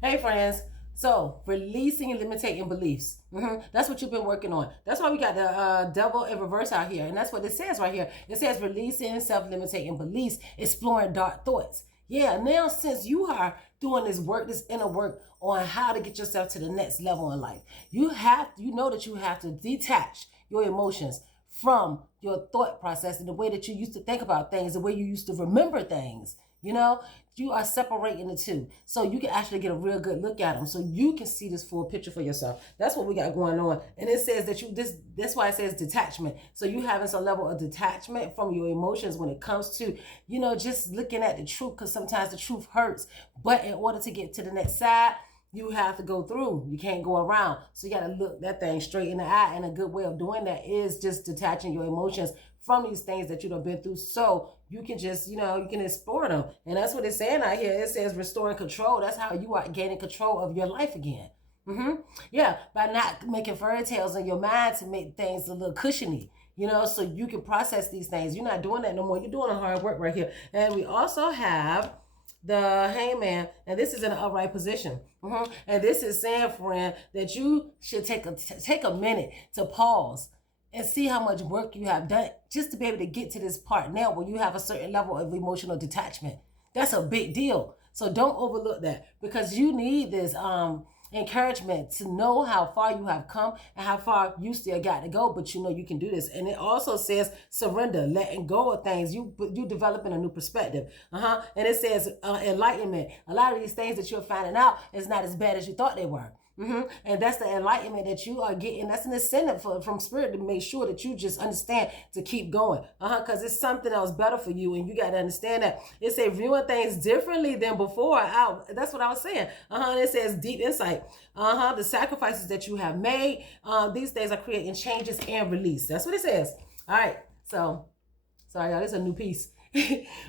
Hey, friends. So, releasing and limiting beliefs. That's what you've been working on. That's why we got the devil in reverse out here. And that's what it says right here. It says releasing self-limiting beliefs, exploring dark thoughts. Yeah, now since you are doing this work, this inner work on how to get yourself to the next level in life, you know that you have to detach your emotions from your thought process and the way that you used to think about things, the way you used to remember things. You know, you are separating the two so you can actually get a real good look at them so you can see this full picture for yourself. That's what we got going on. And it says that that's why it says detachment. So you having some level of detachment from your emotions when it comes to, just looking at the truth, because sometimes the truth hurts. But in order to get to the next side, you have to go through. You can't go around. So you got to look that thing straight in the eye. And a good way of doing that is just detaching your emotions from these things that you've been through, so you can just, you can explore them. And that's what it's saying out here. It says restoring control. That's how you are gaining control of your life again. Yeah, by not making fairy tales in your mind to make things a little cushiony, so you can process these things. You're not doing that no more. You're doing the hard work right here. And we also have the hangman, and this is in an upright position. And this is saying, friend, that you should take a minute to pause and see how much work you have done just to be able to get to this part now where you have a certain level of emotional detachment. That's a big deal. So don't overlook that, because you need this encouragement to know how far you have come and how far you still got to go, but you can do this. And it also says surrender, letting go of things. You developing a new perspective. And it says enlightenment. A lot of these things that you're finding out is not as bad as you thought they were. And that's the enlightenment that you are getting. That's an incentive from spirit to make sure that you just understand to keep going. Because it's something else better for you, and you got to understand that. It says viewing things differently than before. That's what I was saying. And it says deep insight. The sacrifices that you have made, these things are creating changes and release. That's what it says. All right. So, sorry, y'all. This is a new piece.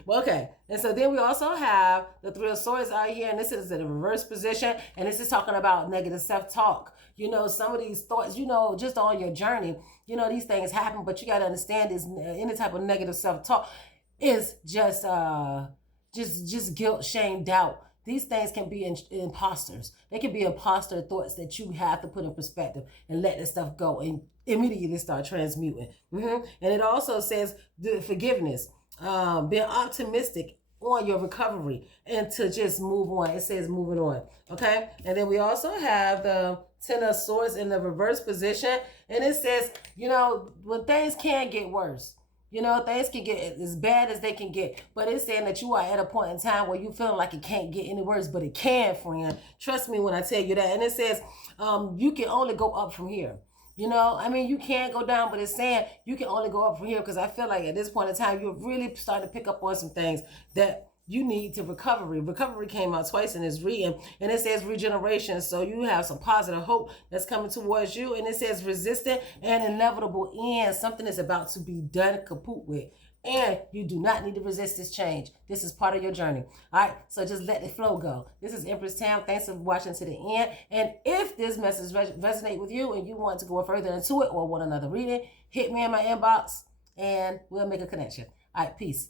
Well, okay. And so then we also have the Three of Swords out here, and this is in a reverse position, and this is talking about negative self-talk. Some of these thoughts, just on your journey, these things happen, but you got to understand this. Any type of negative self-talk is just guilt, shame, doubt. These things can be imposters. They can be imposter thoughts that you have to put in perspective and let this stuff go and immediately start transmuting. And it also says the forgiveness. Being optimistic on your recovery and to just move on. It says moving on. Okay. And then we also have the Ten of Swords in the reverse position. And it says, when things can get worse, things can get as bad as they can get. But it's saying that you are at a point in time where you feel like it can't get any worse, but it can, friend. Trust me when I tell you that. And it says, you can only go up from here. You can't go down, but it's saying you can only go up from here, because I feel like at this point in time, you're really starting to pick up on some things that you need to recovery. Recovery came out twice in this reading, and it says regeneration. So you have some positive hope that's coming towards you. And it says resistant and inevitable end. Something is about to be done kaput with. And you do not need to resist this change. This is part of your journey. All right, so just let the flow go. This is Empress Tam. Thanks for watching to the end. And if this message resonates with you and you want to go further into it or want another reading, hit me in my inbox and we'll make a connection. All right, peace.